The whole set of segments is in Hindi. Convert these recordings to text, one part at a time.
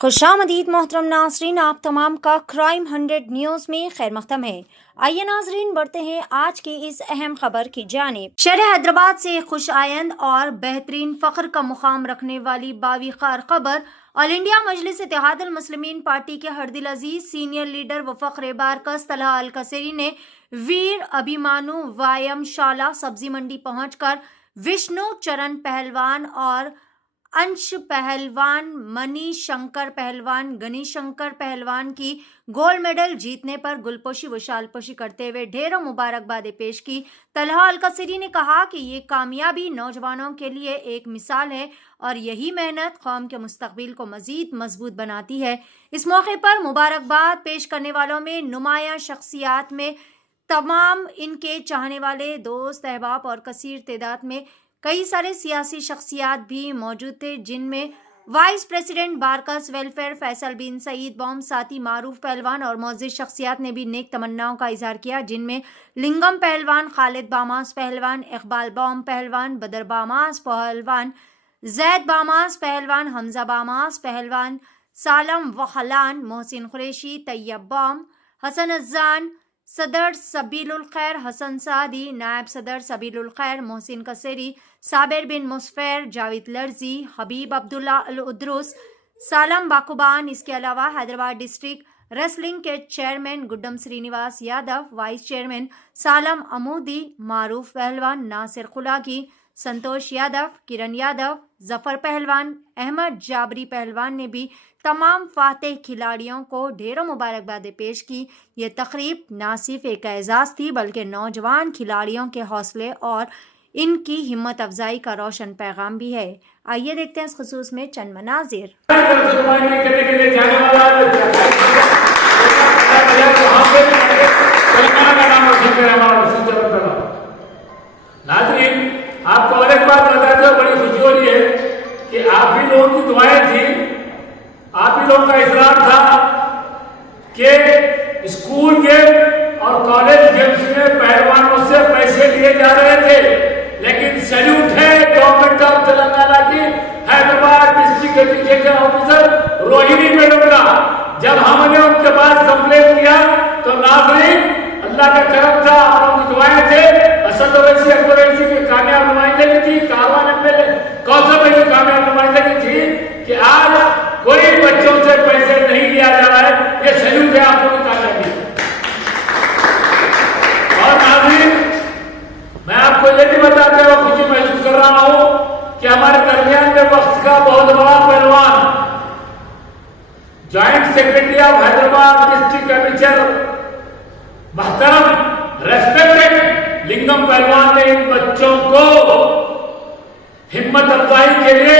खुशामदीद मोहतरम नाजरीन, आप तमाम का क्राइम 100 न्यूज़ में खैर मकदम है। आइए नाजरीन बढ़ते हैं आज की इस अहम खबर की जानिब। शहर हैदराबाद से खुश आयंद और बेहतरीन फ़ख्र का मुकाम रखने वाली बावीखार खबर। ऑल इंडिया मजलिस इत्तेहादुल मुस्लिमीन पार्टी के हरदिल अजीज सीनियर लीडर व फ़ख्र बारकस तलहा अल कसेरी ने वीर अभिमानु व्यायाम शाला सब्जी मंडी पहुंचकर विष्णु चरण पहलवान और अंश पहलवान, मनी शंकर पहलवान, गनी शंकर पहलवान की गोल्ड मेडल जीतने पर गुलपोशी व शालपोशी करते हुए ढेरों मुबारकबादें पेश की। तलहा अल कसेरी ने कहा कि ये कामयाबी नौजवानों के लिए एक मिसाल है और यही मेहनत कौम के मुस्तकबिल को मजीद मजबूत बनाती है। इस मौके पर मुबारकबाद पेश करने वालों में नुमाया शख्सियात में तमाम इनके चाहने वाले दोस्त, अहबाब और कसीर तादाद में कई सारे सियासी शख्सियात भी मौजूद थे, जिनमें vice president Barkas welfare Faisal bin Saeed बॉम, साथी मारूफ पहलवान और मौजूद शख्सियात ने भी नेक तमन्नाओं का इजहार किया, जिनमें लिंगम पहलवान, खालिद बामास पहलवान, इकबाल बॉम पहलवान, बदर बामास पहलवान, जैद बामास पहलवान, हमजा बामास पहलवान, सालम वखलान, मोहसिन कुरैशी, तैयब बॉम, हसन अज़्ज़ान, सदर सबीलुल खैर हसन सादी, नायब सदर सबीलुल खैर मोहसिन कसेरी, साबिर बिन मुस्फेर, जावेद लर्जी, हबीब अब्दुल्ला अल उद्रुस, सालम बाकुबान। इसके अलावा हैदराबाद डिस्ट्रिक्ट रेसलिंग के chairman Guddam Srinivas Yadav, vice chairman Salam Amoodi, Maroof Pehlwan, Nasir खुलागी, Santosh Yadav, Kiran Yadav, Zafar पहलवान, अहमद जाबरी पहलवान ने भी तमाम फातेह खिलाड़ियों को ढेरों मुबारकबादें पेश की। ये तकरीब ना सिर्फ एक एजाज़ थी बल्कि नौजवान खिलाड़ियों के हौसले और इनकी हिम्मत अफजाई का रोशन पैगाम भी है। आइए देखते हैं इस खुसूस में चंद मनाजिर। आपको और एक बात बताते हुए बड़ी खुशी हो रही है कि आप ही लोगों की दुआएं थी, आप ही लोगों का इसरार था कि स्कूल गेम और कॉलेज गेम्स में पहलवानों से पैसे लिए जा रहे थे, लेकिन सैल्यूट है गवर्नमेंट ऑफ तेलंगाना की Hyderabad district education officer Rohini madam का। जब हमने उनके पास कंप्लेन किया तो नाज़रीन अल्लाह का करम था, आप लोगों की दुआएं थे। असद ओवैसी अकबर ओवैसी की कामयाब नुमाइंदगी थी, कारवान एमएलए कौसर में की कामयाब नुमाइंदगी थी कि आज कोई बच्चों से पैसे नहीं लिया जा रहा है। ये सैल्यूट है आप लोगों की कामयाबी। और नाज़रीन मैं आपको ये भी बताते हुए खुशी महसूस कर रहा हूं कि हमारे दरमियान में वक्त का बहुत बड़ा पहलवान, joint secretary of Hyderabad district commissioner महतरम रेस्पेक्टेड लिंगम पहलवान ने इन बच्चों को हिम्मत अफजाई के लिए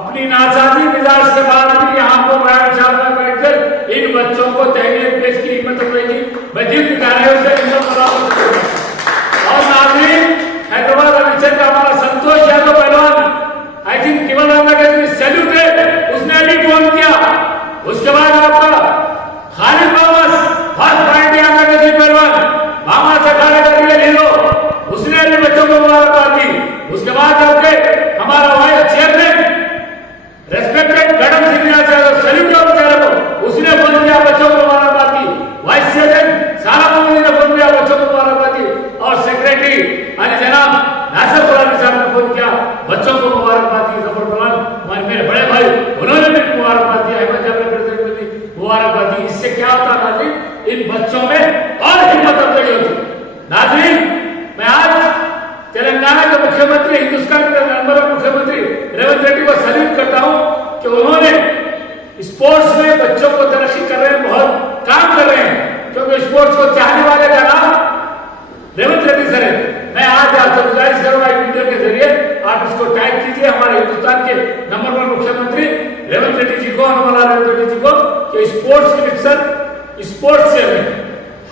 अपनी नासाजी मिजाज के बाद भी यहाँ पर व्यायामशाला में बैठकर इन बच्चों को तहरीर पेश की, हिम्मत अफजाई की। मजीद अधिकारियों से और नाज़रीन हैदराबाद अभिषेक का हमारा संतोष यादव पहलवान, आई थिंक केवल सैल्यूट है, उसने भी फोन किया। उसके बाद आपका खालिद बामास फर्स्ट पॉइंट यहाँ का किसी पहलवान मामा से खाने का लिए ले लो, उसने भी बच्चों को मुबारकबाद दी। उसके बाद आपके हमारा vice chairman respected Gadam Singh salute of को उसने फोन किया, बच्चों को मुबारकबाद दी। वाइस चेयरमैन सारा मोदी ने फोन किया, बच्चों को मुबारकबाद दी। और सेक्रेटरी यानी जनाब नासिर खुलागी साहब ने फोन किया, बच्चों को मुबारकबाद दी। जफर पहलवान मेरे बड़े भाई उन्होंने भी मुबारकबाद दी, अहमद जाबरी प्रेसिडेंट ने भी मुबारकबाद दी। इससे क्या होता नाज़रीन, इन बच्चों में और हिम्मत अफजाई होती। नाज़रीन मैं आज तेलंगाना के मुख्यमंत्री, हिंदुस्तान के नंबर वन मुख्यमंत्री रेवंत रेड्डी को सैल्यूट करता हूं कि उन्होंने स्पोर्ट्स में बच्चों को तरक्की कर रहे हैं, बहुत काम कर रहे हैं, क्योंकि स्पोर्ट्स को चाहने वाले का नाम रेवंत रेड्डी सर है। मैं आज आपसे गुजारिश करूंगा इस वीडियो के जरिए आप इसको टैग कीजिए हमारे हिंदुस्तान के नंबर वन मुख्यमंत्री रेवंत रेड्डी जी को, हनुमाला रेवंत रेड्डी जी को, कि स्पोर्ट्स मिनिस्टर स्पोर्ट्स से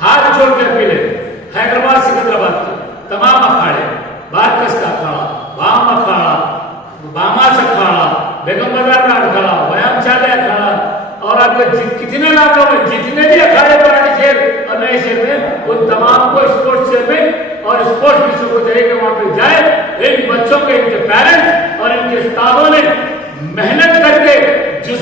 हाथ जोड़ के अपील है। हैदराबाद सिकंदराबाद के तमाम अखाड़े, बारकस का अखाड़ा, वाम अखाड़ा, बामास अखाड़ा, बेगम बाजार का अखाड़ा, व्यायामशाला अखाड़ा और आपके कितने नामों में जितने भी अखाड़े पुराने शहर और नए शहर में, उन तमाम को स्पोर्ट्स शहर में और स्पोर्ट्स मिनिस्टर को चाहिए कि वहां पे जाए। इन बच्चों के, इनके पेरेंट्स और इनके उस्तादों ने मेहनत करके जिस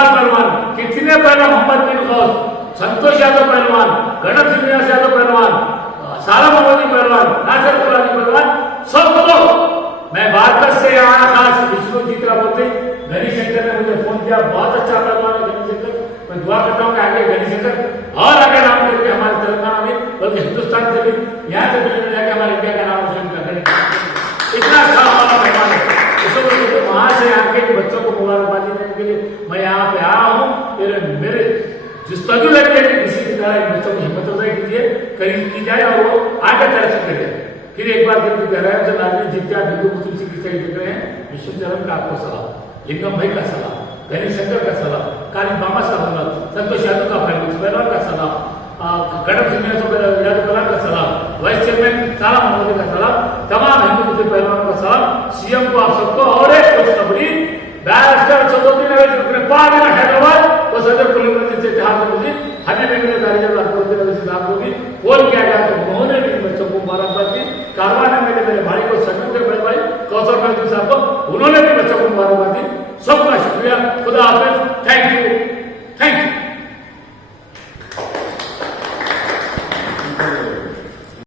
भगवान पहलवान, कितने पहलवान, मोहम्मद बिन गौस, संतोष यादव पहलवान, गणप श्रीनिवास यादव पहलवान, सारा मोहम्मदी पहलवान, नासिर कुरानी पहलवान, सबको मैं बारकस से आया खास विष्णु जीत्रा बोलते गणेश शंकर ने मुझे फोन किया, बहुत अच्छा पहलवान है गणेश शंकर, मैं दुआ करता हूँ कि आगे गणेश शंकर और आगे नाम करके हमारे तेलंगाना में बल्कि हिंदुस्तान से भी यहाँ से भी जाके हमारे इंडिया का नाम रोशन कर करें। इतना अच्छा हमारा पहलवान है, इसलिए वहां से आके बच्चों को मुबारकबादी देने के लिए मैं यहाँ पे आया हूँ। मेरे जिस तरह लगे कि किसी की तरह बच्चों को हिम्मत अफजाई कीजिए, की जाए और वो आगे तरक्की करे। फिर एक बार फिर कह रहे हैं जब नागरिक जित्या हिंदू मुस्लिम सिख ईसाई देख रहे हैं, विश्वचरण का आपको सलाह, लिंगम भाई का सलाह, गणेश शंकर का सलाह, काली मामा का सलाह, संतोष यादव का पहलवान का सलाह, गणप श्रीनिवास यादव का सलाह, वाइस चेयरमैन सारा मोहम्मदी का सलाह, तमाम हिंदू मुस्लिम पहलवानों का सलाह, सीएम को आप सबको और एक खुशखबरी, बैरिस्टर सदुद्दीन अवैसी कृपाल हैदराबाद वो सदर कुलपति से जहां मुझे हमें भी मेरे कार्यक्रम अकबरुद्दीन अवैसी साहब को भी फोन किया गया तो उन्होंने भी बच्चों को मुबारकबाद दी। कारवां ने मेरे भाई को संयुक्त